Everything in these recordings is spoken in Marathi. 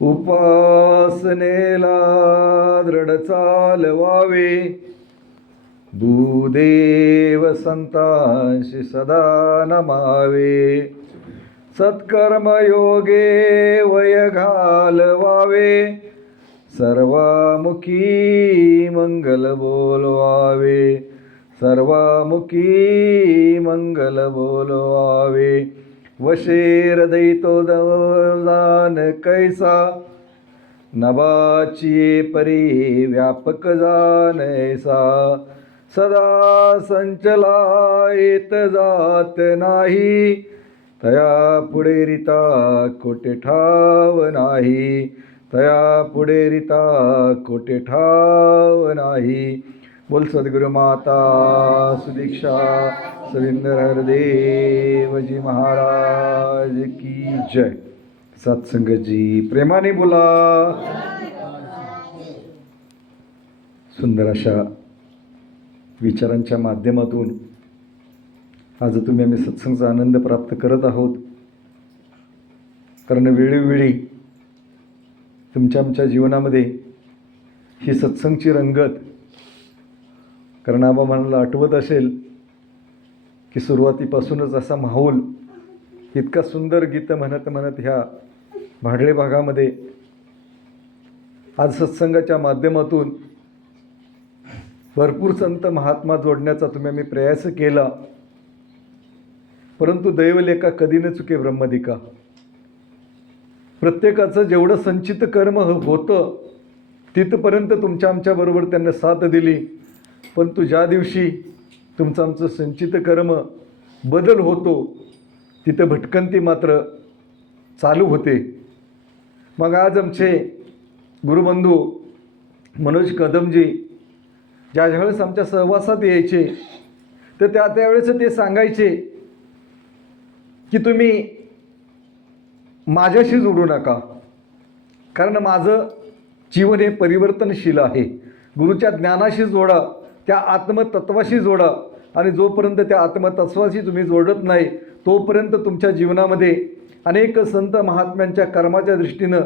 उपासनेला दृढ चालवावे, भूदेव संतांशी सदा नमावे, सत्कर्मयोगे वय घालवावे, सर्वामुखी मंगल बोलवावे, सर्वामुखी मंगल बोलवावे, वशे हृदय तो जान कैसा, नभाची परी व्यापक जानैसा, सदा संचला येत जात नाही, तया पुढे रिता कोटे ठाव नाही, तया पुढे रिता कोटे ठाव नाही. बोल सद्गुरु माता सुदीक्षा सविंदर हरदेवजी महाराज की जय. सत्संगजी प्रेमाने बोला. सुंदर अशा विचारांच्या माध्यमातून आज तुम्ही आम्ही सत्संगाचा आनंद प्राप्त करत आहोत. कारण वेळोवेळी तुमच्या आमच्या जीवनामध्ये ही सत्संगची रंगत, कारण आबा म्हणाला आठवत असेल की सुरुवातीपासूनच असा माहोल इतका सुंदर गीतं म्हणत म्हणत ह्या भाडळे भागामध्ये आज सत्संगाच्या माध्यमातून भरपूर संत महात्मा जोडण्याचा तुम्ही आम्ही प्रयास केला. परंतु दैवलेखा कधी न चुके ब्रह्मदिका. प्रत्येकाचं जेवढं संचित कर्म होतं तिथपर्यंत तुमच्या आमच्याबरोबर त्यांनी साथ दिली. परंतु ज्या दिवशी तुमचं आमचं संचित कर्म बदल होतो तिथं भटकंती मात्र चालू होते. मग आज आमचे गुरुबंधू मनोज कदमजी ज्यावेळेस आमच्या सहवासात यायचे तर त्यावेळेस ते सांगायचे की तुम्ही माझ्याशी जोडू नका, कारण माझं जीवन हे परिवर्तनशील आहे. गुरुच्या ज्ञानाशी जोडा, त्या आत्मतत्वाशी जोडा, आणि जोपर्यंत त्या आत्मतत्वाशी तुम्ही जोडत नाही तोपर्यंत तुमच्या जीवनामध्ये अनेक संत महात्म्यांच्या कर्माच्या दृष्टीनं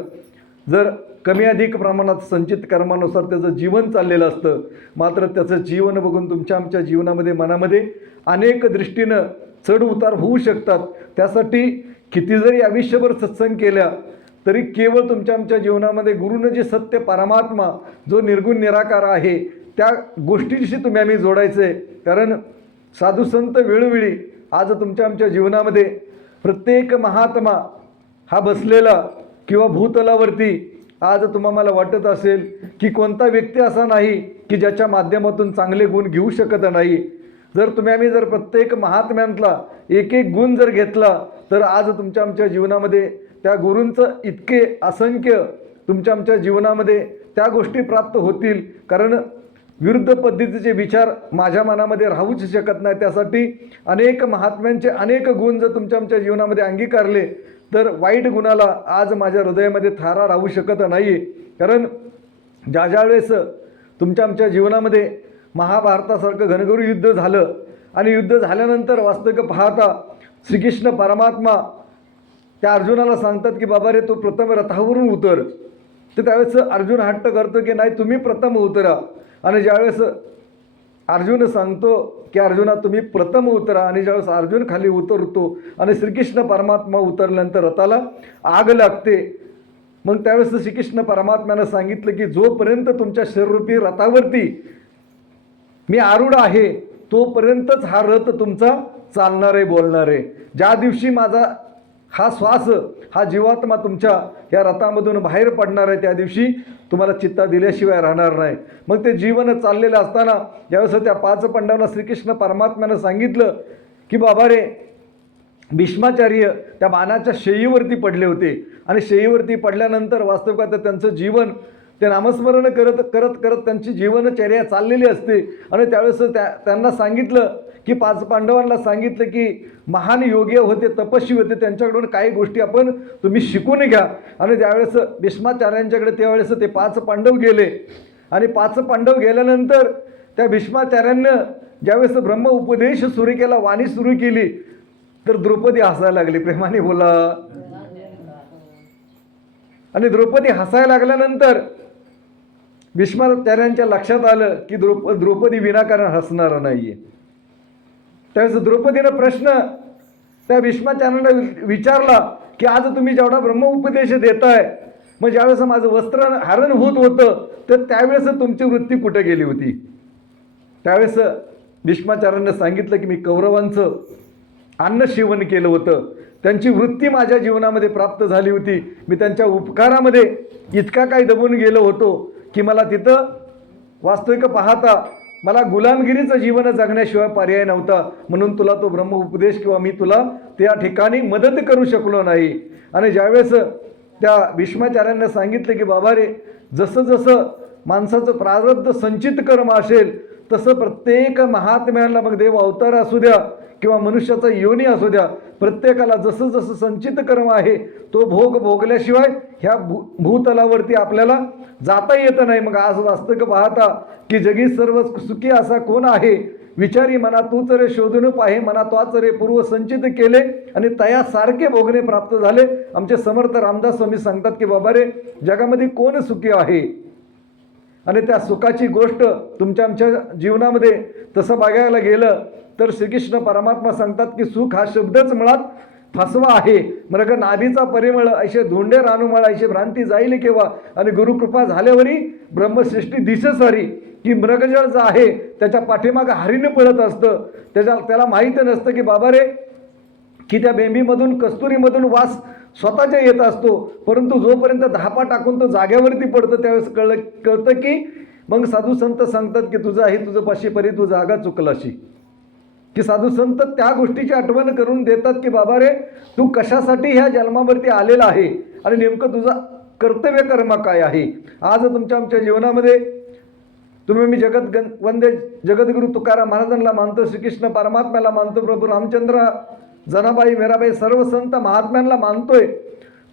जर कमी अधिक प्रमाणात संचित कर्मानुसार त्याचं जीवन चाललेलं असतं. मात्र त्याचं जीवन बघून तुमच्या आमच्या जीवनामध्ये मनामध्ये अनेक दृष्टीनं चढ उतार होऊ शकतात. त्यासाठी किती जरी आयुष्यभर सत्संग केल्या तरी केवळ तुमच्या आमच्या जीवनामध्ये गुरुनं जे सत्य परमात्मा जो निर्गुण निराकार आहे त्या गोष्टीशी तुम्ही आम्ही जोडायचं आहे. कारण साधू संत वेळोवेळी आज तुमच्या आमच्या जीवनामध्ये प्रत्येक महात्मा हा बसलेला किंवा भूतलावरती आज तुम्हाला वाटत असेल की कोणता व्यक्ती असा नाही की ज्याच्या माध्यमातून चांगले गुण घेऊ शकत नाही. जर तुम्ही आम्ही जर प्रत्येक महात्म्यांतला एक एक गुण जर घेतला तर आज तुमच्या आमच्या जीवनामध्ये त्या गुरूंचं इतके असंख्य तुमच्या आमच्या जीवनामध्ये त्या गोष्टी प्राप्त होतील. कारण विरुद्ध पद्धतीचे विचार माझ्या मनामध्ये राहूच शकत नाही. त्यासाठी अनेक महात्म्यांचे अनेक गुण जर तुमच्या आमच्या जीवनामध्ये अंगीकारले तर वाईट गुणाला आज माझ्या हृदयामध्ये थारा राहू शकत नाही. कारण ज्या वेळेस तुमच्या आमच्या जीवनामध्ये महाभारतासारखं घनघोर युद्ध झालं आणि युद्ध झाल्यानंतर वास्तविक पाहता श्रीकृष्ण परमात्मा त्या अर्जुनाला सांगतात की बाबा रे तू प्रथम रथावरून उतर. तर त्यावेळेस अर्जुन हट्ट करतो की नाही तुम्ही प्रथम उतरा. आणि ज्यावेळेस अर्जुन सांगतो की अर्जुना तुम्ही प्रथम उतरा, आणि ज्यावेळेस अर्जुन खाली उतरतो आणि श्रीकृष्ण परमात्मा उतरल्यानंतर रथाला आग लागते. मग त्यावेळेस श्रीकृष्ण परमात्म्यानं सांगितलं की जोपर्यंत तुमच्या शरीररूपी रथावरती मी आरूढ आहे तोपर्यंतच हा रथ तुमचा चालणार आहे, बोलणार आहे. ज्या दिवशी माझा हा श्वास हा जीवात्मा तुमच्या या रथामधून बाहेर पडणार आहे त्या दिवशी तुम्हाला चित्ता दिल्याशिवाय राहणार नाही. मग ते जीवन चाललेलं असताना ज्यावेळेस त्या 5 पांडवांना श्रीकृष्ण परमात्म्यानं सांगितलं की बाबा रे भीष्माचार्य त्या बाणाच्या शेईवरती पडले होते आणि शेईवरती पडल्यानंतर वास्तविकात त्यांचं जीवन ते नामस्मरण करत करत करत त्यांची जीवनचर्या चाललेली असते. आणि त्यावेळेस त्यांना सांगितलं की 5 पांडवांना सांगितलं की महान योगी होते, तपस्वी होते, त्यांच्याकडून काही गोष्टी आपण तुम्ही शिकून घ्या. आणि ज्यावेळेस भीष्माचार्यांच्याकडे त्यावेळेस ते 5 पांडव गेले आणि 5 पांडव गेल्यानंतर त्या भीष्माचार्यांनं ज्यावेळेस ब्रह्म उपदेश सुरू केला, वाणी सुरू केली, तर द्रौपदी हसायला लागली. प्रेमाने बोला. आणि द्रौपदी हसायला लागल्यानंतर भीष्माचार्यांच्या लक्षात आलं की द्रौपदी विनाकारण हसणार नाहीये. त्यावेळेस द्रौपदीनं प्रश्न त्या भीष्माचार्यांना विचारला की आज तुम्ही जेवढा ब्रह्मोपदेश देताय, मग ज्यावेळेस माझं वस्त्र हरण होत होतं तर त्यावेळेस तुमची वृत्ती कुठे गेली होती? त्यावेळेस भीष्माचार्यांना सांगितलं की मी कौरवांचं अन्न सेवन केलं होतं, त्यांची वृत्ती माझ्या जीवनामध्ये प्राप्त झाली होती, मी त्यांच्या उपकारामध्ये इतका काही दबून गेलो होतो की मला तिथं वास्तविक पाहता मला गुलामगिरीचं जीवन जगण्याशिवाय पर्याय नव्हता, म्हणून तुला तो ब्रह्मोपदेश किंवा मी तुला त्या ठिकाणी मदत करू शकलो नाही. आणि ज्यावेळेस त्या भीष्माचार्यांना सांगितलं की बाबा रे, जसं जसं माणसाचं प्रारब्ध संचित कर्म असेल तसं प्रत्येक महात्म्याला, मग देव अवतार असू द्या किंवा मनुष्याचा योनी असू द्या, प्रत्येकाला जसं जसं संचित कर्म आहे तो भोग भोगल्याशिवाय ह्या भूतलावरती आपल्याला जाता येत नाही. मग आज वास्तविक पाहता की जगी सर्व सुखी असा कोण आहे, विचारी मना तूच रे शोधून पाहे, मना तोच रे पूर्व संचित केले आणि तयासारखे भोगणे प्राप्त झाले. आमचे समर्थ रामदास स्वामी सांगतात की बाबा रे, जगामध्ये कोण सुखी आहे? आणि त्या सुखाची गोष्ट तुमच्या आमच्या जीवनामध्ये तसं बघायला गेलं तर श्रीकृष्ण परमात्मा सांगतात की सुख हा शब्दच मुळात फसवा आहे. मृग नाभीचा परिमळ ऐसे धोंडे रानुमळ ऐसे भ्रांती जाईल केव्हा, आणि गुरुकृपा झाल्यावरी ब्रह्मसृष्टी दिससारी, की मृगजळ जो आहे त्याच्या पाठीमागं हरीण पळत असतं, त्याला माहीत नसतं की बाबा रे की त्या बेंबीमधून कस्तुरीमधून वास स्वतःच्या येत असतो, परंतु जोपर्यंत धापा टाकून तो जाग्यावरती पडतो त्यावेळेस कळतं की मग साधू संत सांगतात की तुझं आहे तुझं पाशी परी तू जागा चुकलाशी, की साधू संत त्या गोष्टीची आठवण करून देतात की बाबा रे, तू कशासाठी ह्या जन्मावरती आलेला आहे आणि नेमकं तुझं कर्तव्य कर्म काय आहे. आज तुमच्या आमच्या जीवनामध्ये तुम्ही मी वंदे जगद्गुरु तुकाराम महाराजांना मानतो, श्रीकृष्ण परमात्म्याला मानतो, प्रभू रामचंद्र, जनाबाई, मीराबाई, सर्व संत महात्म्यांना मानतोय,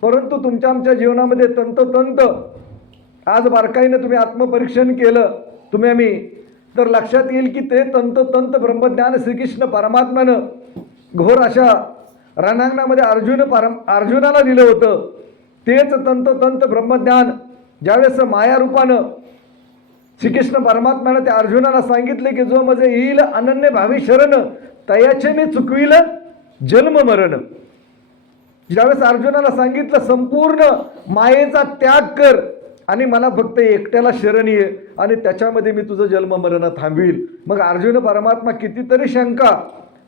परंतु तुमच्या आमच्या जीवनामध्ये तंतोतंत आज बारकाईनं तुम्ही आत्मपरीक्षण केलं तुम्ही आम्ही तर लक्षात येईल की ते तंतोतंत ब्रह्मज्ञान श्रीकृष्ण परमात्म्यानं घोर अशा रणांगणामध्ये अर्जुनाला दिलं होतं. तेच तंतोतंत ब्रह्मज्ञान ज्यावेळेस मायारूपानं श्रीकृष्ण परमात्म्यानं त्या अर्जुनाला सांगितले की जो माझे येईल अनन्य भावी शरण, तयाचे मी चुकविल जन्म मरण. ज्यावेळेस अर्जुनाला सांगितलं संपूर्ण मायेचा त्याग कर आणि मला फक्त एकट्याला शरण ये आणि त्याच्यामध्ये मी तुझं जन्म मरण थांबवील. मग अर्जुन परमात्मा कितीतरी शंका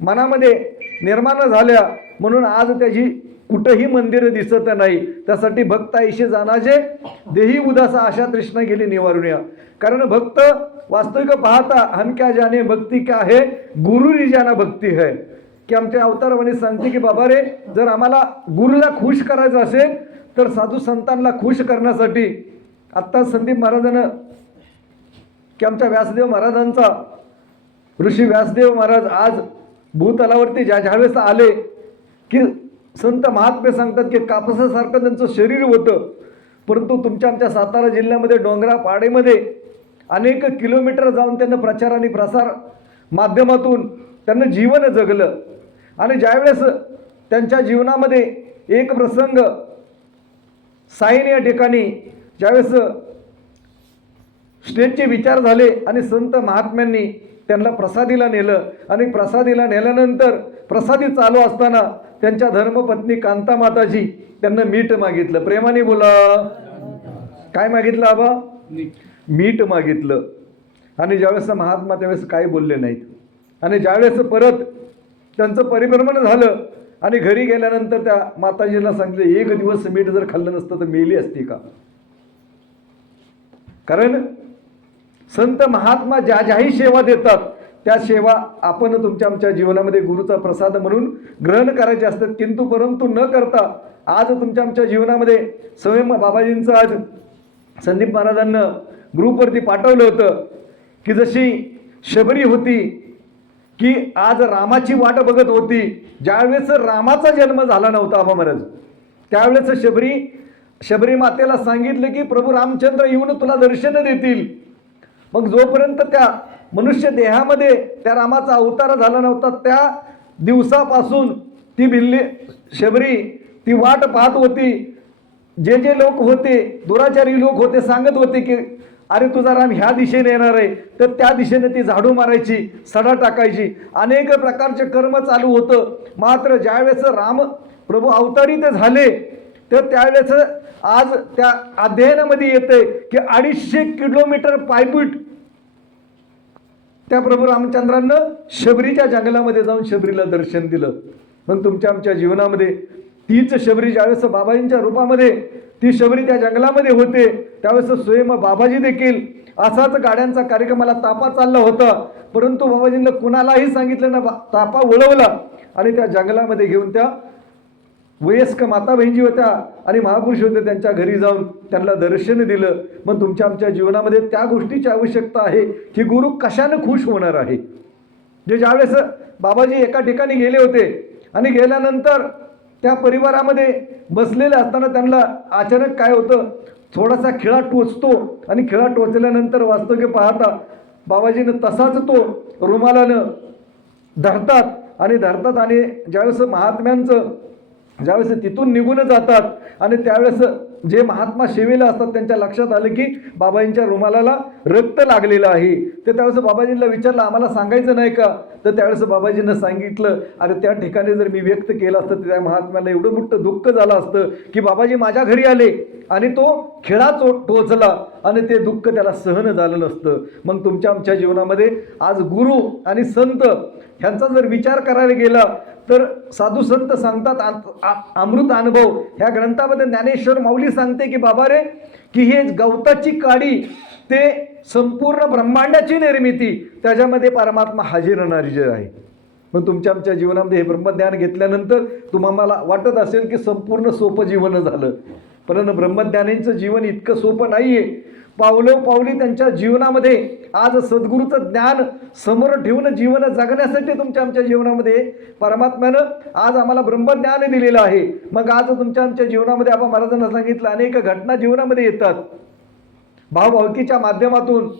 मनामध्ये निर्माण झाल्या, म्हणून आज त्याची कुठंही मंदिर दिसत नाही. त्यासाठी भक्त ऐशे जाणाचे देही उदासा आशा तृष्णा गेली निवारून या. कारण भक्त वास्तविक पाहता हम क्या जाने भक्ती क्या है, गुरु ही जाना भक्ती है. की आमच्या अवतारवाणी सांगते की बाबा रे, जर आम्हाला गुरुला खुश करायचं असेल तर साधू संतांना खुश करण्यासाठी आत्ता संदीप महाराजानं की आमच्या व्यासदेव महाराजांचा ऋषी व्यासदेव महाराज आज भूतलावरती ज्यावेळेस आले की संत महात्मे सांगतात की कापसासारखं त्यांचं शरीर होतं, परंतु तुमच्या आमच्या सातारा जिल्ह्यामध्ये डोंगरा पाडेमध्ये अनेक किलोमीटर जाऊन त्यांना प्रचार आणि प्रसार माध्यमातून त्यांना जीवन जगलं. आणि ज्यावेळेस त्यांच्या जीवनामध्ये एक प्रसंग साईन या ठिकाणी ज्यावेळेस स्टेजचे विचार झाले आणि संत महात्म्यांनी त्यांना प्रसादीला नेलं आणि प्रसादीला नेल्यानंतर प्रसादी चालू असताना त्यांच्या धर्मपत्नी कांता माताजी त्यांना मीठ मागितलं. प्रेमाने बोला, काय मागितलं आबा? मीठ मागितलं. आणि ज्यावेळेस महात्मा त्यावेळेस काय बोलले नाहीत. आणि ज्यावेळेस परत त्यांचं परिभ्रमण झालं आणि घरी गेल्यानंतर त्या माताजीला सांगितलं एक दिवस मीठ जर खाल्लं नसतं तर मेली असती का. कारण संत महात्मा ज्या ज्याही सेवा देतात त्या सेवा आपण तुमच्या आमच्या जीवनामध्ये गुरुचा प्रसाद म्हणून ग्रहण करायचे असतात. किंतु परंतु न करता आज तुमच्या आमच्या जीवनामध्ये स्वयं बाबाजींचं आज संदीप महाराजांना ग्रुपवरती पाठवलं होतं की जशी शबरी होती की आज रामाची वाट बघत होती. ज्यावेळेस रामाचा जन्म झाला नव्हता आबा महाराज, त्यावेळेस शबरी मातेला सांगितलं की प्रभू रामचंद्र येऊन तुला दर्शन देतील. मग जोपर्यंत त्या मनुष्य देहामध्ये त्या रामाचा अवतार झाला नव्हता त्या दिवसापासून ती शबरी ती वाट पाहत होती. जे जे लोक होते, दुराचारी लोक होते, सांगत होते की अरे तुझा राम ह्या दिशेने येणार आहे, तर त्या दिशेने ती झाडू मारायची, सडा टाकायची, अनेक प्रकारचे कर्म चालू होतं. मात्र ज्यावेळेस राम प्रभू अवतरित झाले तर त्यावेळेस आज त्या अध्ययनामध्ये येते की 250 किलोमीटर पायपीट त्या प्रभू रामचंद्रांना शबरीच्या जंगलामध्ये जाऊन शबरीला दर्शन दिलं. मग तुमच्या आमच्या जीवनामध्ये तीच शबरी ज्यावेळेस बाबाजींच्या रूपामध्ये ती शबरी त्या जंगलामध्ये होते, त्यावेळेस स्वयं बाबाजी देखील असाच गाड्यांचा कार्यक्रमाला तापा चालला होता, परंतु बाबाजींना कुणालाही सांगितलं ना, तापा वळवला आणि त्या जंगलामध्ये घेऊन त्या वयस्क माता बहिणी होत्या आणि महापुरुष होते त्यांच्या घरी जाऊन त्यांना दर्शन दिलं. मग तुमच्या आमच्या जीवनामध्ये त्या गोष्टीची आवश्यकता आहे की गुरु कशानं खुश होणार आहे. जे ज्यावेळेस बाबाजी एका ठिकाणी गेले होते आणि गेल्यानंतर त्या परिवारामध्ये बसलेले असताना त्यांना अचानक काय होतं, थोडासा खिळा टोचतो आणि खिळा टोचल्यानंतर वास्तव की पाहता बाबाजीनं तसाच तो रुमालानं धरतात आणि ज्यावेळेस महात्म्यांचं ज्यावेळेस तिथून निघून जातात आणि त्यावेळेस जे महात्मा सेवेला असतात त्यांच्या लक्षात आलं की बाबाजींच्या रुमालाला रक्त लागलेलं आहे. तर त्यावेळेस बाबाजींना विचारलं आम्हाला सांगायचं नाही का, तर त्यावेळेस बाबाजींना सांगितलं अरे त्या ठिकाणी जर मी व्यक्त केलं असतं तर त्या महात्म्याला एवढं मोठं दुःख झालं असतं की बाबाजी माझ्या घरी आले आणि तो खिळा टोचला आणि ते दुःख त्याला सहन झालं नसतं. मग तुमच्या आमच्या जीवनामध्ये आज गुरु आणि संत ह्यांचा जर विचार करायला गेला तर साधू संत सांगतात अमृत अनुभव ह्या ग्रंथामध्ये ज्ञानेश्वर माऊली सांगते की बाबा रे की हे गवताची काडी ते संपूर्ण ब्रह्मांडाची निर्मिती, त्याच्यामध्ये परमात्मा हजर नाहीर आहे. मग तुमच्या आमच्या जीवनामध्ये हे ब्रह्मज्ञान घेतल्यानंतर तुम्हाला वाटत असेल की संपूर्ण सोपं जीवन झालं, परंतु ब्रह्मज्ञानींचं जीवन इतकं सोपं नाहीये. पावलोपावली त्यांच्या जीवनामध्ये आज सद्गुरूचं ज्ञान समोर ठेवून जीवन जगण्यासाठी तुमच्या आमच्या जीवनामध्ये परमात्म्यानं आज आम्हाला ब्रह्मज्ञान दिलेलं आहे. मग आज तुमच्या आमच्या जीवनामध्ये आपण महाराजांना सांगितलं अनेक घटना जीवनामध्ये येतात, भावभावकीच्या माध्यमातून,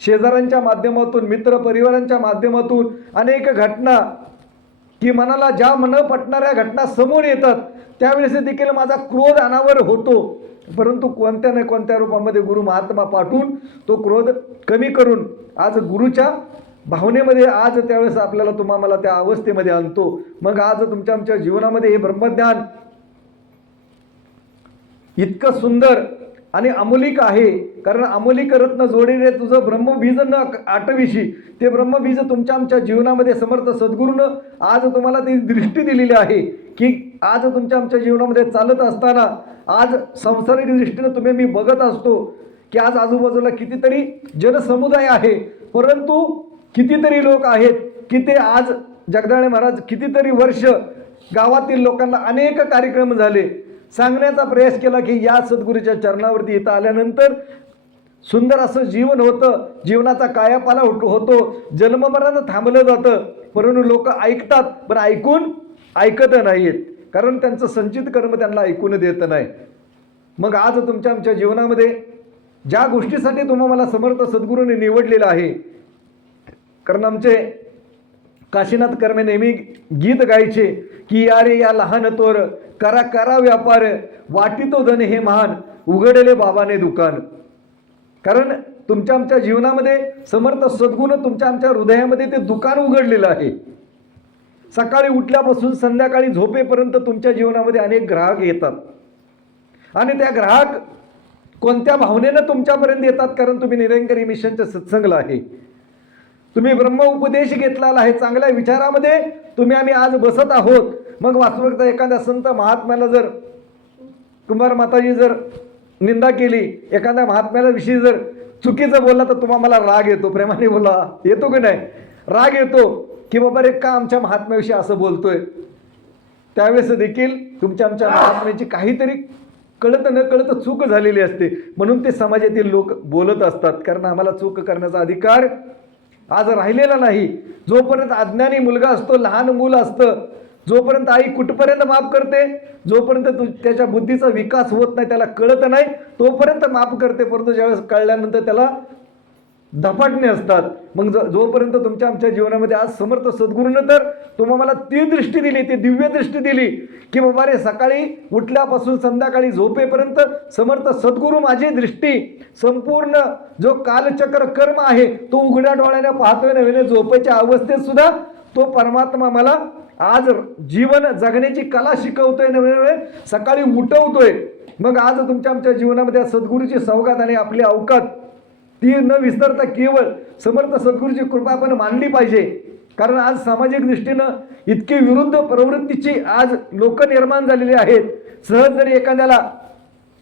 शेजाऱ्यांच्या माध्यमातून, मित्र परिवारांच्या माध्यमातून अनेक घटना की मनाला ज्या मन पटणाऱ्या घटना समोर येतात. त्यावेळेस देखील माझा क्रोध अनावर होतो, परंतु कोणत्या ना कोणत्या रूपामध्ये गुरु महात्मा पाठवून तो क्रोध कमी करून आज गुरुच्या भावनेमध्ये आज त्यावेळेस आपल्याला तुम्हाला त्या अवस्थेमध्ये आणतो. मग आज तुमच्या आमच्या जीवनामध्ये हे ब्रह्मज्ञान इतकं सुंदर आणि अमूलिक आहे, कारण अमूलिक रत्न जोडीने तुझं ब्रह्मबीज न आठविशी, ते ब्रह्मबीज तुमच्या आमच्या जीवनामध्ये समर्थ सद्गुरूनं आज तुम्हाला ती दृष्टी दिलेली आहे की आज तुमच्या आमच्या जीवनामध्ये चालत असताना आज सांसारिक दृष्टीनं तुम्ही मी बघत असतो की आज आजूबाजूला कितीतरी जनसमुदाय आहे, परंतु कितीतरी लोक आहेत की ते आज जगदाळे महाराज कितीतरी वर्ष गावातील लोकांना अनेक कार्यक्रम झाले, सांगण्याचा प्रयास केला की या सद्गुरूच्या चरणावरती इथं आल्यानंतर सुंदर असं जीवन होतं, जीवनाचा कायापाला होतो, जन्ममरण थांबलं जातं, परंतु लोक ऐकतात पण ऐकत नाहीत, कारण त्यांचं संचित कर्म त्यांना ऐकून देत नाही. मग आज तुमच्या आमच्या जीवनामध्ये ज्या गोष्टीसाठी तुम्हाला समर्थ सद्गुरूने निवडलेलं आहे, कारण आमचे काशीनाथ कर्मे नेहमी गीत गायचे की अरे या लहान तोर करा करा व्यापार, वाटितो धन हे महान, उघडले बाबाने दुकान. कारण तुमच्या आमच्या जीवनामध्ये समर्थ सद्गुरू तुमच्या आमच्या हृदयामध्ये ते दुकान उघडलेलं आहे. सकाळी उठल्यापासून संध्याकाळी झोपेपर्यंत तुमच्या जीवनामध्ये अनेक ग्राहक येतात आणि त्या ग्राहक कोणत्या भावनेनं तुमच्यापर्यंत येतात, कारण तुम्ही निरंकारी मिशनच्या सत्संगला आहे, तुम्ही ब्रह्म उपदेश घेतलेला आहे, चांगल्या विचारामध्ये आम्ही आज बसत आहोत. मग वास्तविकता एखाद्या संत महात्म्याला जर कुंभार माताजी जर निंदा केली, एखाद्या महात्म्याला विषयी जर चुकीचं बोलला तर तुम्हाला राग येतो, प्रेमाने बोला येतो की नाही, राग येतो की बाबा रे का आमच्या महात्म्याविषयी असं बोलतोय. त्यावेळेस देखील तुमच्या आमच्या महात्म्याची काहीतरी कळत न कळत चूक झालेली असते, म्हणून ते समाजातील लोक बोलत असतात, कारण आम्हाला चूक करण्याचा अधिकार आज राहिलेला नाही. जोपर्यंत अज्ञानी मुलगा असतो, लहान मूल असतं, जोपर्यंत आई कुठपर्यंत माफ करते, जोपर्यंत त्याच्या बुद्धीचा विकास होत नाही, त्याला कळत नाही, तोपर्यंत माफ करते, परंतु ज्यावेळेस कळल्यानंतर त्याला धपाटणे असतात. मग जोपर्यंत तुमच्या आमच्या जीवनामध्ये आज समर्थ सद्गुरूनं तर तुम्हाला ती दृष्टी दिली, ती दिव्य दृष्टी दिली की बाबा रे, सकाळी उठल्यापासून संध्याकाळी झोपेपर्यंत समर्थ सद्गुरू माझी दृष्टी संपूर्ण जो कालचक्र कर्म आहे तो उघड्या डोळ्याने पाहतोय नव्हे, झोपेच्या अवस्थेत सुद्धा तो परमात्मा मला आज जीवन जगण्याची कला शिकवतोय नव्हे, सकाळी उठवतोय. मग आज तुमच्या आमच्या जीवनामध्ये सद्गुरूची सौगात आणि आपली अवकात ती न विसरता केवळ समर्थ सद्गुरूची कृपा आपण मानली पाहिजे. कारण आज सामाजिक दृष्टीनं इतकी विरुद्ध प्रवृत्तीची आज लोक निर्माण झालेली आहेत. सहज जरी एखाद्याला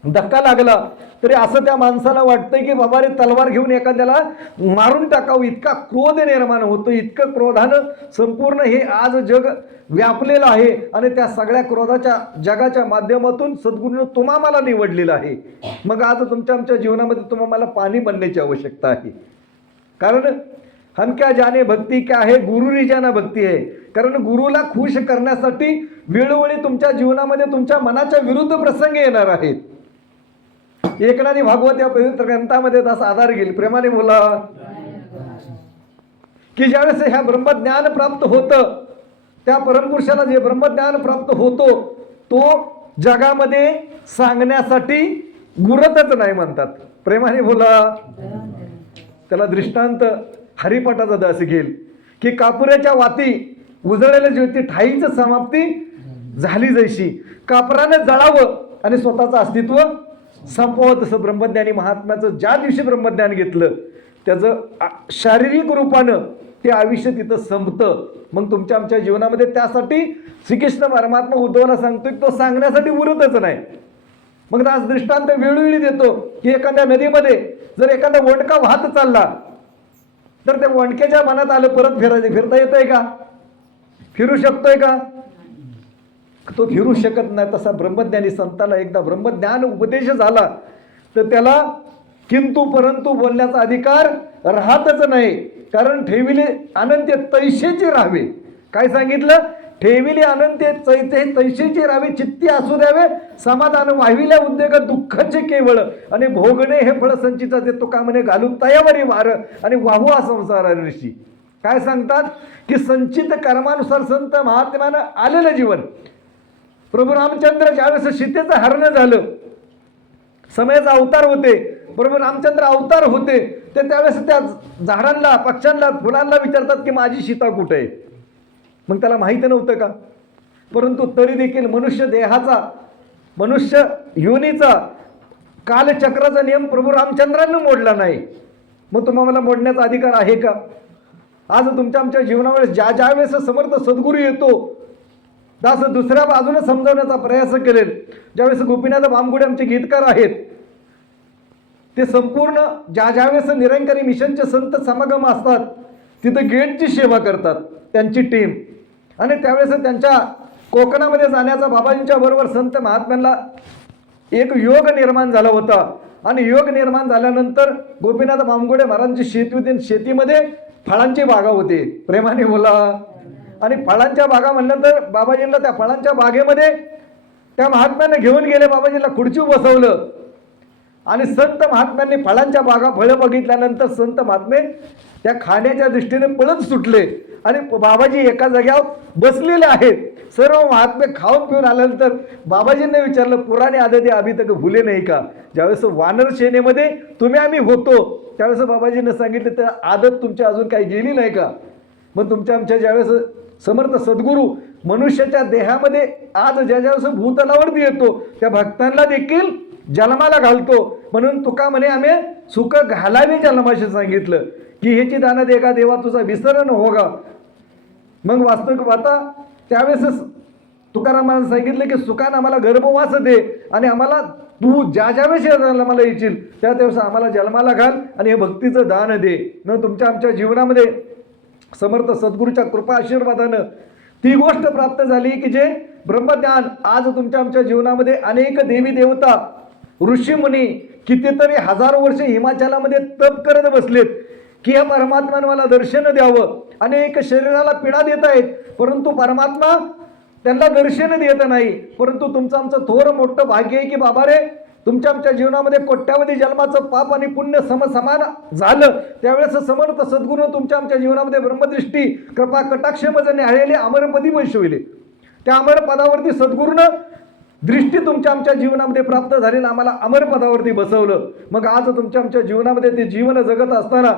धक्का लागला तरी असं त्या माणसाला वाटतंय की बाबा रे, तलवार घेऊन एखाद्याला मारून टाकावं, इतका क्रोध निर्माण होतो. इतकं क्रोधानं संपूर्ण हे आज जग व्यापलेलं आहे. आणि त्या सगळ्या क्रोधाच्या जगाच्या माध्यमातून सद्गुरूनं तुम्हाला निवडलेलं आहे. मग आज तुमच्या आमच्या जीवनामध्ये तुम्हाला पाणी बनण्याची आवश्यकता आहे. कारण हम क्या जाने भक्ती क्या है, गुरुरी जाना भक्ती आहे. कारण गुरुला खुश करण्यासाठी वेळोवेळी तुमच्या जीवनामध्ये तुमच्या मनाच्या विरुद्ध प्रसंग येणार आहेत. एकनाथी भागवत या पवित्र ग्रंथामध्ये तसा आधार घेईल. प्रेमाने बोला की ज्यावेळेस ह्या ब्रह्मज्ञान प्राप्त होतं, त्या परमपुरुषाला जे ब्रह्मज्ञान प्राप्त होतो तो जगामध्ये सांगण्यासाठी गुरतच नाही म्हणतात. प्रेमाने बोला. त्याला दृष्टांत हरिपाठाचा दास घेईल की कापुऱ्याच्या वाती उजळलेल्या ज्योती ठाईच समाप्ती झाली जैशी. कापरानं जळावं आणि स्वतःचं अस्तित्व संपवत. तसं ब्रह्मज्ञानी महात्म्याचं ज्या दिवशी ब्रह्मज्ञान घेतलं त्याचं शारीरिक रूपानं ते आयुष्य तिथं संपतं. मग तुमच्या आमच्या जीवनामध्ये त्यासाठी श्रीकृष्ण परमात्मा उद्धवाला सांगतोय तो सांगण्यासाठी उरतच नाही. मग आज दृष्टांत वेळोवेळी देतो की एखाद्या नदीमध्ये जर एखादा वणका वाहत चालला तर त्या वणक्याच्या मनात आलं परत फिरता येतंय का? फिरू शकतोय का? तो फिरू शकत नाही. तसा ब्रह्मज्ञानी संताला एकदा ब्रह्मज्ञान उपदेश झाला तर त्याला किंतु परंतु बोलण्याचा अधिकार राहतच नाही. कारण ठेविले अनंत्य तैसेची राहावे. काय सांगितलं? ठेविले अनंत्य तैसेची राहावे, चित्ती असू द्यावे समाधान, वाहिल्या उद्योग दुःखाचे केवळ, आणि भोगणे हे फळ संचिता ते तुका म्हणे घालून तयावरी वार आणि वाहू हा संसार ऋषी. काय सांगतात की संचित कर्मानुसार संत महात्म्यानं आलेलं जीवन. प्रभू रामचंद्र ज्यावेळेस सीतेचं हरण झालं, समयाचा अवतार होते, प्रभू रामचंद्र अवतार होते, ते त्यावेळेस त्या झाडांना, पक्ष्यांना, फुलांना विचारतात की माझी सीता कुठे आहे. मग त्याला माहिती नव्हतं का? परंतु तरी देखील मनुष्य देहाचा, मनुष्य योनीचा कालचक्राचा नियम प्रभू रामचंद्रांनी मोडला नाही. मग तुम्हाला मोडण्याचा अधिकार आहे का? आज तुमच्या आमच्या जीवनावर ज्या वेळेस समर्थ सद्गुरू येतो दास दुसऱ्या बाजूने समजवण्याचा प्रयास करेल. ज्यावेळेस गोपीनाथ बामगुडे आमचे गीतकार आहेत ते संपूर्ण ज्यावेळेस निरंकारी मिशनचे संत समागम असतात तिथं गेटची सेवा करतात त्यांची टीम. आणि त्यावेळेस त्यांच्या कोकणामध्ये जाण्याचा बाबाजींच्या बरोबर संत महात्म्यांना एक योग निर्माण झाला होता. आणि योग निर्माण झाल्यानंतर गोपीनाथ बामगुडे महाराजांची शेती होती, शेतीमध्ये फळांची बागा होती. प्रेमाने बोला. आणि फळांच्या बागा म्हणल्यानंतर बाबाजींना त्या फळांच्या बागेमध्ये त्या महात्म्यांना घेऊन गेले, बाबाजींना खुर्चीवर बसवलं आणि संत महात्म्यांनी फळांच्या बागा फळं बघितल्यानंतर संत महात्मे त्या खाण्याच्या दृष्टीने पळत सुटले आणि बाबाजी एका जाग्यावर बसलेले आहेत. सर्व महात्मे खाऊन पिऊन आल्यानंतर बाबाजींनी विचारलं, पुराणे आदती अभि तक भुले नाही का? ज्यावेळेस वानर सेनेमध्ये तुम्ही आम्ही होतो त्यावेळेस बाबाजींनी सांगितलं तर आदत तुमची अजून काही गेली नाही का? मग तुमच्या आमच्या ज्यावेळेस समर्थ सद्गुरू मनुष्याच्या देहामध्ये आज ज्यावेळेस भूतलावरती येतो त्या भक्तांना देखील जन्माला घालतो. म्हणून तुका म्हणे आम्ही सुख घालावे जन्माशी सांगितलं की ह्याची दान दे का देवा तुझा विसरण होगा. मग वास्तविक आता त्यावेळेस तुकारामानं सांगितलं की सुखानं आम्हाला गर्भवास दे आणि आम्हाला तू ज्यावेळेस जन्माला येशील त्यावेळेस आम्हाला जन्माला घाल आणि हे भक्तीचं दान दे. मग तुमच्या आमच्या जीवनामध्ये समर्थ सद्गुरूच्या कृपा आशीर्वादानं ती गोष्ट प्राप्त झाली की जे ब्रह्मज्ञान आज तुमच्या आमच्या जीवनामध्ये अनेक देवी देवता ऋषीमुनी कितीतरी हजारो वर्ष हिमाचलामध्ये तप करत बसलेत की या परमात्म्याने मला दर्शन द्यावं. अनेक शरीराला पीडा देत आहेत परंतु परमात्मा त्यांना दर्शन देत नाही. परंतु तुमचं आमचं थोर मोठं भाग्य आहे की बाबा रे तुमच्या आमच्या जीवनामध्ये कोट्यावधी जन्माचं पाप आणि पुण्य समसमान झालं, त्यावेळेस समर्थ सद्गुरू तुमच्या आमच्या जीवनामध्ये ब्रह्मदृष्टी कृपा कटाक्ष मज न्याहाळले अमरपदी वंशविले. त्या अमरपदावरती सद्गुरूनं दृष्टी तुमच्या आमच्या जीवनामध्ये प्राप्त झाली आणि आम्हाला अमरपदावरती बसवलं. मग आज तुमच्या आमच्या जीवनामध्ये ते जीवन जगत असताना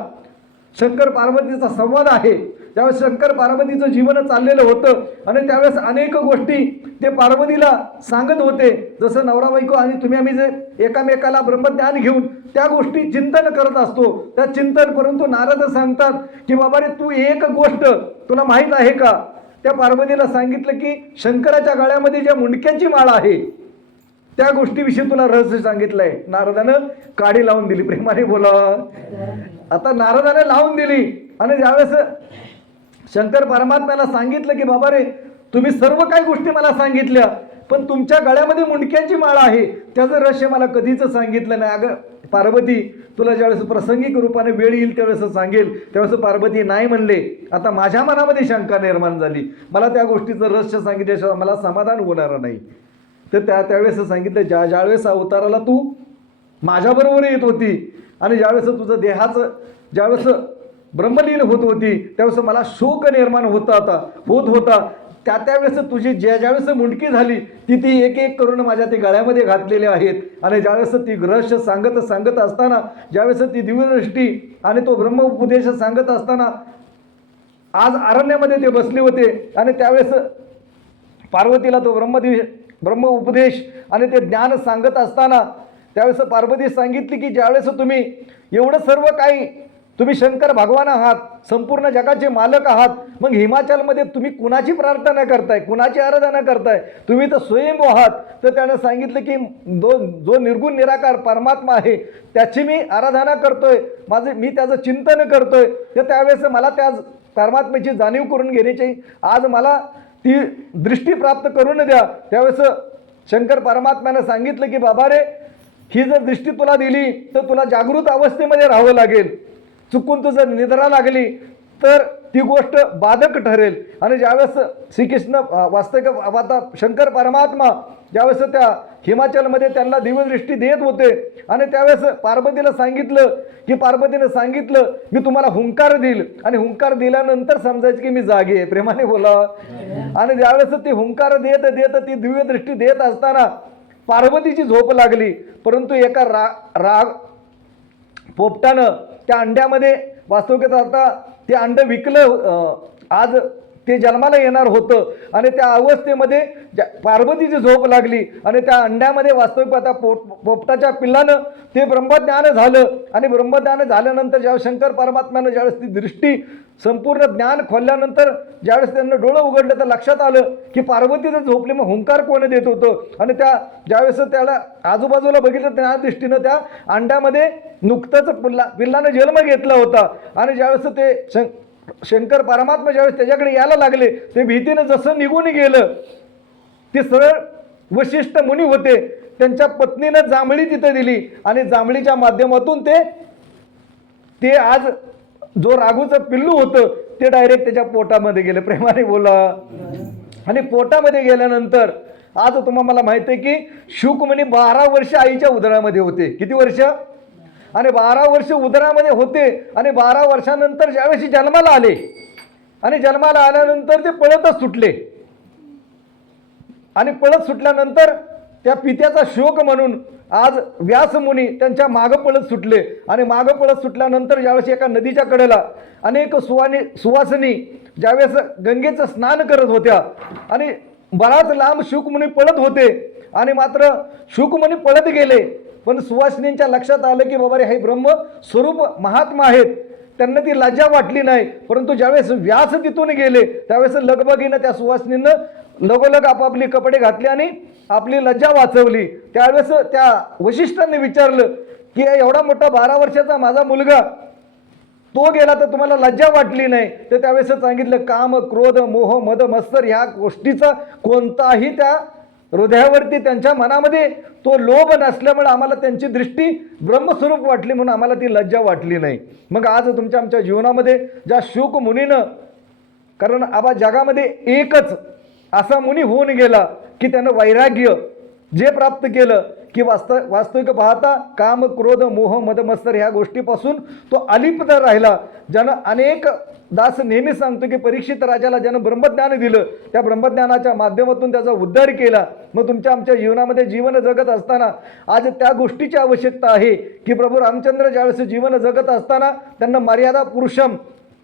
शंकर पार्वतीचा संवाद आहे. त्यावेळेस शंकर पार्वतीचं जीवन चाललेलं होतं आणि त्यावेळेस अनेक गोष्टी ते पार्वतीला सांगत होते. जसं नवरा बायको आणि तुम्ही आम्ही जे एकामेकाला ब्रह्मज्ञान घेऊन त्या गोष्टी चिंतन करत असतो, त्या चिंतन परंतु नारद सांगतात की बाबा रे तू एक गोष्ट तुला माहीत आहे का. त्या पार्वतीला सांगितलं की शंकराच्या गळ्यामध्ये ज्या मुंडक्याची माळ आहे त्या गोष्टीविषयी तुला रहस्य सांगितलंय. नारदानं काडी लावून दिली. प्रेमाने बोला. आता नारदाने लावून दिली आणि ज्यावेळेस शंकर परमात्म्याला सांगितलं की बाबा रे तुम्ही सर्व काही गोष्टी मला सांगितल्या, पण तुमच्या गळ्यामध्ये मुंडक्याची माळ आहे त्याचं रहस्य मला कधीच सांगितलं नाही. अगं पार्वती तुला ज्यावेळेस प्रासंगिक रूपाने वेळ येईल त्यावेळेस सांगेल. त्यावेळेस पार्वती नाही म्हणले. आता माझ्या मनामध्ये शंका निर्माण झाली, मला त्या गोष्टीचं रहस्य सांगितल्याशिवाय मला समाधान होणार नाही. तर त्यावेळेस सांगितलं ज्यावेळेस अवताराला तू माझ्याबरोबर येत होती आणि ज्यावेळेस तुझं देहाचं ज्यावेळेस ब्रह्मलीन होत होती त्यावेळेस मला शोक निर्माण होत होता. त्यावेळेस तुझी ज्यावेळेस मुंडकी झाली ती एक एक करून माझ्या ते गळ्यामध्ये घातलेले आहेत. आणि ज्यावेळेस ती रहस्य सांगत असताना ज्यावेळेस ती दिव्यदृष्टी आणि तो ब्रह्म उपदेश सांगत असताना आज अरण्यामध्ये ते बसले होते आणि त्यावेळेस पार्वतीला तो ब्रह्म उपदेश आणि ते ज्ञान सांगत असताना त्यावेळेस पार्वती सांगितली की ज्यावेळेस तुम्ही एवढं सर्व काही तुम्ही शंकर भगवान आहात, संपूर्ण जगाचे मालक आहात, मग हिमाचलमध्ये तुम्ही कुणाची प्रार्थना करताय, कुणाची आराधना करताय, तुम्ही तर स्वयंभू आहात. तर त्यानं सांगितलं की जो निर्गुण निराकार परमात्मा आहे त्याची मी आराधना करतोय, मी त्याचं चिंतन करतोय. तर त्यावेळेस मला त्या परमात्म्याची जाणीव करून घेण्याची आज मला ती दृष्टी प्राप्त करून द्या. त्यावेळेस शंकर परमात्म्यानं सांगितलं की बाबा रे ही जर दृष्टी तुला दिली तर तुला जागृत अवस्थेमध्ये राहावं लागेल. चुकून तुझं निद्रा लागली तर ती गोष्ट बाधक ठरेल. आणि ज्यावेळेस श्रीकृष्ण वास्तविक आता शंकर परमात्मा ज्यावेळेस त्या हिमाचलमध्ये त्यांना दिव्यदृष्टी देत होते आणि त्यावेळेस पार्वतीला सांगितलं की पार्वतीने सांगितलं मी तुम्हाला हुंकार देईल आणि हुंकार दिल्यानंतर समजायचं की मी जागी आहे. प्रेमाने बोला. आणि ज्यावेळेस ती हुंकार देत ती दिव्यदृष्टी देत असताना पार्वतीची झोप लागली. परंतु एका राग पोपटानं त्या अंड्यामध्ये वास्तविकत आता ते अंड विकलं, आज ते जन्माला येणार होतं आणि त्या अवस्थेमध्ये पार्वतीची झोप लागली आणि त्या अंड्यामध्ये वास्तविक आता पोपटाच्या पिल्लानं ते ब्रह्मज्ञान झालं. आणि ब्रह्मज्ञान झाल्यानंतर ज्यावेळेस शंकर परमात्म्यानं ज्यावेळेस ती दृष्टी संपूर्ण ज्ञान खोलल्यानंतर ज्यावेळेस त्यांना डोळं उघडलं तर लक्षात आलं की पार्वती जर झोपली मग हुंकार कोण देत होतं. आणि त्या ज्यावेळेस त्याला आजूबाजूला बघितलं त्या दृष्टीनं त्या अंड्यामध्ये नुकतंच पिल्लानं जन्म घेतला होता. आणि ज्यावेळेस ते शंकर परमात्मा ज्यावेळेस त्याच्याकडे यायला लागले ते भीतीनं जसं निघून गेलं. ते सरळ वशिष्ठ मुनी होते, त्यांच्या पत्नीनं जांभळी तिथे दिली आणि जांभळीच्या माध्यमातून ते आज जो राघूचं पिल्लू होतं ते डायरेक्ट त्याच्या पोटामध्ये गेलं. प्रेमाने बोला. आणि पोटामध्ये गेल्यानंतर आज तुम्हाला माहिती आहे की शुकमुनी 12 वर्ष आईच्या उदरामध्ये होते. किती वर्ष? आणि 12 वर्ष उदरामध्ये होते. आणि 12 वर्षानंतर ज्यावेळेस जन्माला आले आणि जन्माला आल्यानंतर ते पळतच सुटले. आणि पळत सुटल्यानंतर त्या पित्याचा शोक म्हणून आज व्यासमुनी त्यांच्या मागं पळत सुटले. आणि मागं पळत सुटल्यानंतर ज्यावेळेस एका नदीच्या कडेला अनेक सुवासिनी ज्यावेळेस गंगेचं स्नान करत होत्या आणि बराच लांब शुकमुनी पळत होते. आणि मात्र शुकमुनी पळत गेले पण सुवासिनींच्या लक्षात आलं की बाबा रे हे ब्रह्म स्वरूप महात्मा आहेत. त्यांना ती लज्जा वाटली नाही. परंतु ज्यावेळेस व्यास तिथून गेले त्यावेळेस लगबगीनं त्या सुवासिनीनं लगोलग आपापली कपडे घातली आणि आपली लज्जा वाचवली. त्यावेळेस त्या वशिष्ठांनी विचारलं की एवढा मोठा 12 वर्षाचा माझा मुलगा तो गेला तर तुम्हाला लज्जा वाटली नाही. तर त्यावेळेस सांगितलं काम क्रोध मोह मद मत्सर ह्या गोष्टीचा कोणताही त्या हृदयावरती त्यांच्या मनामध्ये तो लोभ नसल्यामुळे आम्हाला त्यांची दृष्टी ब्रह्मस्वरूप वाटली म्हणून आम्हाला ती लज्जा वाटली नाही. मग आज तुमच्या आमच्या जीवनामध्ये ज्या शुक मुनीनं, कारण आबा जगामध्ये एकच असा मुनी होऊन गेला की त्यानं वैराग्य जे प्राप्त केलं की वास्तविक पाहता काम क्रोध मोह मद मत्सर ह्या गोष्टीपासून तो अलिप्त राहिला. ज्यानं अनेक दास नेहमी सांगतो की परीक्षित राजाला ज्यानं ब्रह्मज्ञान दिलं, त्या ब्रह्मज्ञानाच्या माध्यमातून त्याचा उद्धार केला. मग तुमच्या आमच्या जीवनामध्ये जीवन जगत असताना आज त्या गोष्टीची आवश्यकता आहे की प्रभू रामचंद्र ज्यावेळेस जीवन जगत असताना त्यांना मर्यादा पुरुषम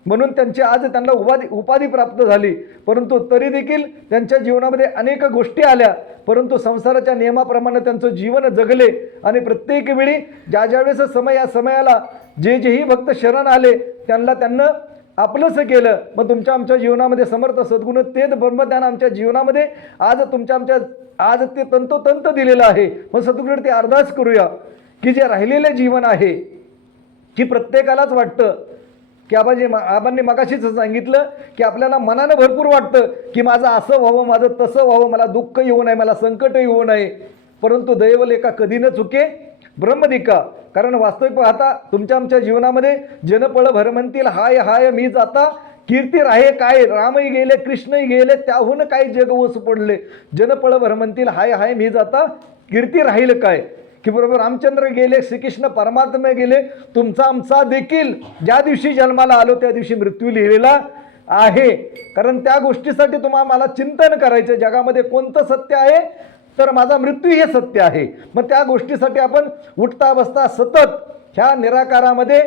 म्हणून त्यांची आज त्यांना उपाधी प्राप्त झाली. परंतु तरी देखील त्यांच्या जीवनामध्ये अनेक गोष्टी आल्या, परंतु संसाराच्या नियमाप्रमाणे त्यांचं जीवन जगले. आणि प्रत्येक वेळी ज्यावेळेस या समयाला जेही भक्त शरण आले त्यांना आपलंसं केलं. मग तुमच्या आमच्या जीवनामध्ये समर्थ सद्गुण तेच ब्रह्मज्ञान आमच्या जीवनामध्ये आज आज ते तंतोतंत दिलेलं आहे. मग सद्गुरूकडे ते अरदास करूया की जे राहिलेले जीवन आहे की प्रत्येकालाच वाटतं की आबांनी मगाशीच सांगितलं की आपल्याला मनानं भरपूर वाटतं की माझं असं व्हावं, माझं तसं व्हावं, मला दुःख येऊ नये, मला संकट येऊ नये. परंतु दैवलेखा कधी न चुके ब्रह्मदिका. कारण वास्तविक पाहता तुमच्या आमच्या जीवनामध्ये जनपळ भरमंतील हाय हाय मी जाता कीर्ती राहे काय, रामही गेले कृष्णही गेले त्याहून काय जग ओस पडले. जनपळ भरमंतील हाय हाय मी जाता कीर्ती राहील काय. की बरोबर रामचंद्र गेले, श्रीकृष्ण परमात्मा गेले, तुमचा आमचा देखील ज्या दिवशी जन्माला आलो त्या दिवशी मृत्यू लिहिलेला आहे. कारण त्या गोष्टीसाठी मला चिंतन करायचं जगामध्ये कोणतं सत्य आहे, तर माझा मृत्यू हे सत्य आहे. मग त्या गोष्टीसाठी आपण उठता बसता सतत ह्या निराकारामध्ये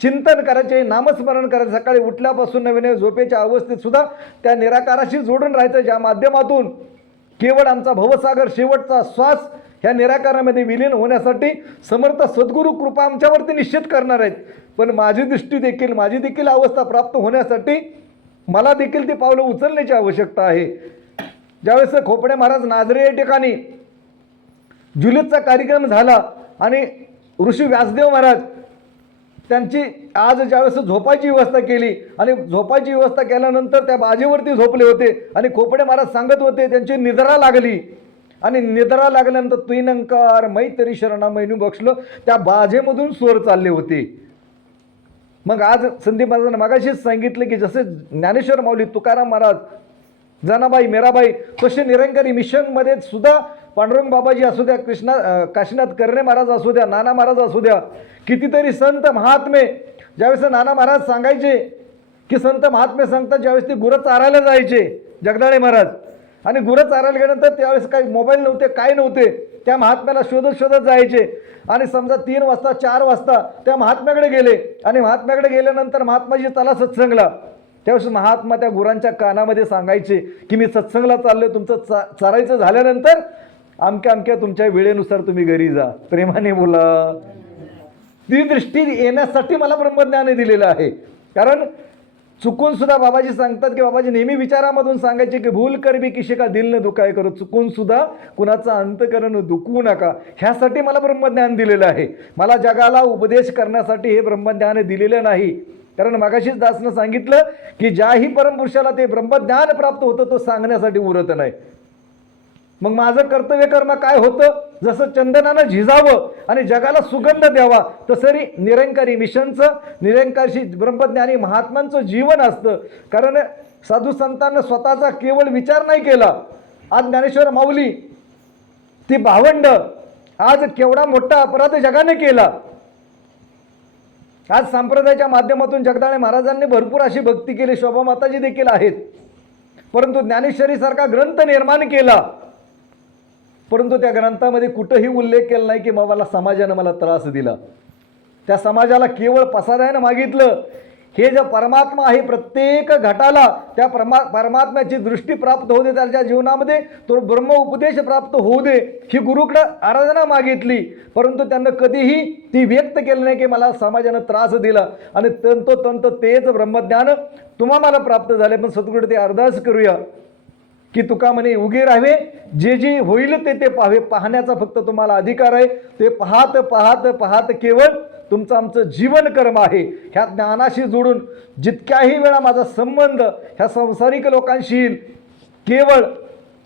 चिंतन करायचे, नामस्मरण करायचं. सकाळी उठल्यापासून नवीन झोपेच्या अवस्थेत सुद्धा त्या निराकाराशी जोडून राहायचं, ज्या माध्यमातून केवळ आमचा भवसागर शेवटचा श्वास ह्या निराकारामध्ये विलीन होण्यासाठी समर्थ सद्गुरू कृपा आमच्यावरती निश्चित करणार आहेत. पण माझी देखील अवस्था प्राप्त होण्यासाठी मला देखील ती पावलं उचलण्याची आवश्यकता आहे. ज्यावेळेस खोपडे महाराज नाझरे या ठिकाणी जुलीतचा कार्यक्रम झाला आणि ऋषी व्यासदेव महाराज त्यांची आज ज्यावेळेस झोपायची व्यवस्था केली आणि झोपायची व्यवस्था केल्यानंतर त्या बाजेवरती झोपले होते आणि खोपडे महाराज सांगत होते त्यांची निद्रा लागली आणि निद्रा लागल्यानंतर तुईनंकार मैत्री शरणा मैनू बक्षलं त्या बाजेमधून स्वर चालले होते. मग आज संदीप महाराजांना मगाशीच सांगितलं की जसे ज्ञानेश्वर माऊली, तुकाराम महाराज, जनाबाई, मीराबाई तसे निरंकारी मिशनमध्ये सुद्धा पांडुरंग बाबाजी असू द्या, काशीनाथ कर्णे महाराज असू द्या, नाना महाराज असू द्या, कितीतरी संत महात्मे ज्यावेळेस नाना महाराज सांगायचे की संत महात्मे सांगतात ज्यावेळेस ते गुरं चारायला जायचे जगदाळे महाराज आणि गुरं चारायला गेल्यानंतर त्यावेळेस काही मोबाईल नव्हते, काय नव्हते, त्या महात्म्याला शोधत जायचे आणि समजा 3 वाजता 4 वाजता त्या महात्म्याकडे गेले आणि महात्म्याकडे गेल्यानंतर महात्माजी चला सत्संगला. त्यावेळेस महात्मा त्या गुरांच्या कानामध्ये सांगायचे की मी सत्संगला चाललोय, तुमचं चारायचं झाल्यानंतर अमक्या तुमच्या वेळेनुसार तुम्ही घरी जा, प्रेमाने बोला. ती दृष्टी येण्यासाठी मला ब्रह्मज्ञान दिलेलं आहे. कारण चुकून सुद्धा बाबाजी सांगतात की बाबाजी नेहमी विचारामधून सांगायचे की भूल कर भी किशी का दिल न दुखाय करो, चुकून सुद्धा कुणाचा अंतकरण दुखवू नका. ह्यासाठी मला ब्रह्मज्ञान दिलेलं आहे. मला जगाला उपदेश करण्यासाठी हे ब्रह्मज्ञान दिलेलं नाही. कारण मगाशीच दासनं सांगितलं की ज्याही परमपुरुषाला ते ब्रह्मज्ञान प्राप्त होतं तो सांगण्यासाठी उरत नाही. मग माझं कर्तव्य कर्म काय होतं, जसं चंदनानं झिजावं आणि जगाला सुगंध द्यावा तसं निरंकारी मिशनचं, निरंकारशी ब्रह्मज्ञानी महात्मांचं जीवन असतं. कारण साधू संतांना स्वतःचा केवळ विचार नाही केला. आज ज्ञानेश्वर माऊली ती भावंड आज केवढा मोठा अपराध जगाने केला. आज संप्रदायाच्या माध्यमातून जगदाळे महाराजांनी भरपूर अशी भक्ती केली, शोभा माताजी देखील आहेत, परंतु ज्ञानेश्वरी सारखा ग्रंथ निर्माण केला, परंतु त्या ग्रंथामध्ये कुठंही उल्लेख केला नाही की मला समाजानं मला त्रास दिला. त्या समाजाला केवळ पसारायनं मागितलं. हे जे परमात्मा आहे प्रत्येक घटाला त्या परमात्म्याची दृष्टी प्राप्त होऊ दे, त्याच्या जीवनामध्ये तो ब्रह्म उपदेश प्राप्त होऊ दे ही गुरुकडे आराधना मागितली. परंतु त्यांना कधीही ती व्यक्त केलं नाही की मला समाजानं त्रास दिला आणि तंतोतंत तेच ब्रह्मज्ञान तुम्हाला प्राप्त झाले. पण सद्गुरू ते अरदास करूया की तुका म्हणे उगे राहावे, जे होईल ते पाहावे, पाहण्याचा फक्त तुम्हाला अधिकार आहे. ते पाहत पाहत पाहत केवळ तुमचं आमचं जीवन कर्म आहे. ह्या ज्ञानाशी जोडून जितक्याही वेळा माझा संबंध ह्या संसारिक लोकांशी येईल, केवळ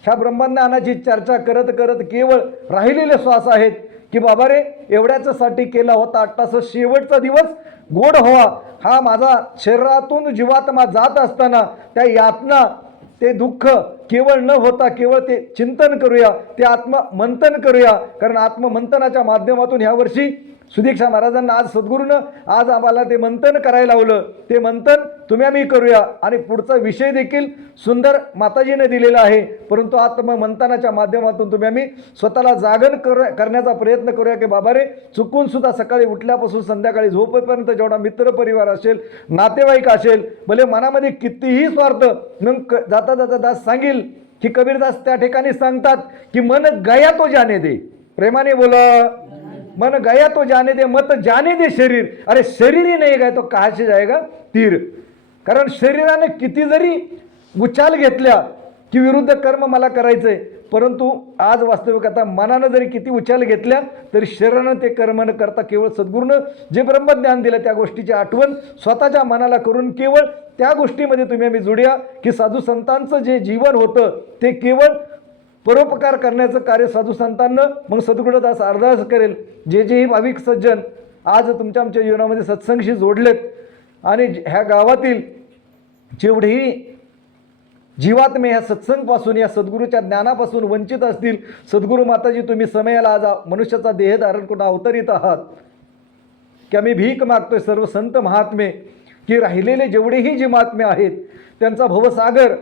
ह्या ब्रह्मज्ञानाची चर्चा करत करत केवळ राहिलेले श्वास आहेत की बाबा रे एवढ्याच्यासाठी केला होता आत्ताचा शेवटचा दिवस गोड व्हावा. हा माझा शरीरातून जीवात्मा जात असताना त्या यातना, ते दुःख केवळ न होता केवळ ते चिंतन करूया, ते आत्ममंथन करूया. कारण आत्ममंथनाच्या माध्यमातून ह्या वर्षी सुदीक्षा महाराजांना आज सद्गुरूनं आज आम्हाला ते मंथन करायला लावलं. ते मंथन तुम्ही आम्ही करूया. आणि पुढचा विषय देखील सुंदर माताजीने दिलेला आहे. परंतु आत्ममंथनाच्या माध्यमातून तुम्ही आम्ही स्वतःला जागरण करण्याचा प्रयत्न करूया की बाबा रे, चुकून सुद्धा सकाळी उठल्यापासून संध्याकाळी झोपेपर्यंत जेवढा मित्रपरिवार असेल, नातेवाईक असेल, भले मनामध्ये कितीही स्वार्थ, मग जाता जाता दास सांगेल की कबीरदास त्या ठिकाणी सांगतात की मन गया तो जाने दे. प्रेमाने बोला, मन गया तो जाने दे, मत जाने दे शरीर. अरे शरीर ही नाही गया तो कहाँ से जाएगा तीर. कारण शरीराने किती जरी उचाल घेतल्या की विरुद्ध कर्म मला करायचंय, परंतु आज वास्तविक आता मनानं जरी किती उचाल घेतल्या तरी शरीरानं ते कर्म न करता केवळ सद्गुरूनं जे ब्रह्मज्ञान दिलं त्या गोष्टीची आठवण स्वतःच्या मनाला करून केवळ त्या गोष्टीमध्ये तुम्ही आम्ही जोडूया की साधू संतांचं जे जीवन होतं ते केवळ परोपकार करण्याचं कार्य साधू संतांनं. मग सद्गुरुदास अरदास करेल, जेही भाविक सज्जन आज तुमच्या आमच्या जीवनामध्ये सत्संगशी जोडलेत आणि ह्या गावातील जेवढेही जीवात्मे ह्या सत्संगपासून, या सद्गुरूच्या ज्ञानापासून वंचित असतील, सद्गुरू माताजी तुम्ही समयाला आज मनुष्याचा देह धारण करून अवतरित आहात की आम्ही भीक मागतोय सर्व संत महात्मे की राहिलेले जेवढेही जी महात्मे आहेत त्यांचा भवसागर,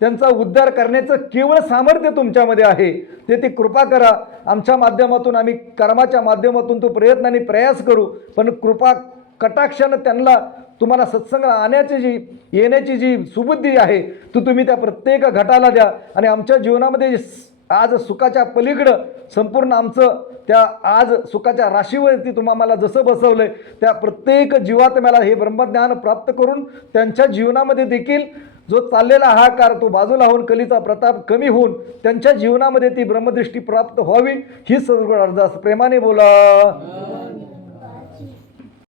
त्यांचा उद्धार करण्याचं केवळ सामर्थ्य तुमच्यामध्ये आहे. ते कृपा करा. आमच्या माध्यमातून आम्ही कर्माच्या माध्यमातून तो प्रयत्नाने प्रयास करू, पण कृपा कटाक्षानं त्यांना तुम्हाला सत्संग आणण्याची येण्याची जी सुबुद्धी आहे तो तुम्ही त्या प्रत्येक घटाला द्या. आणि आमच्या जीवनामध्ये आज सुखाच्या पलीकडं संपूर्ण आमचं त्या आज सुखाच्या राशीवरती तुम्हाला जसं बसवलंय त्या प्रत्येक जीवात्म्याला हे ब्रह्मज्ञान प्राप्त करून त्यांच्या जीवनामध्ये देखील जो चाललेला हाकार तो बाजूला होऊन कलीचा प्रताप कमी होऊन त्यांच्या जीवनामध्ये ती ब्रह्मदृष्टी प्राप्त व्हावी ही सद्गुरू अरदास. प्रेमाने बोला.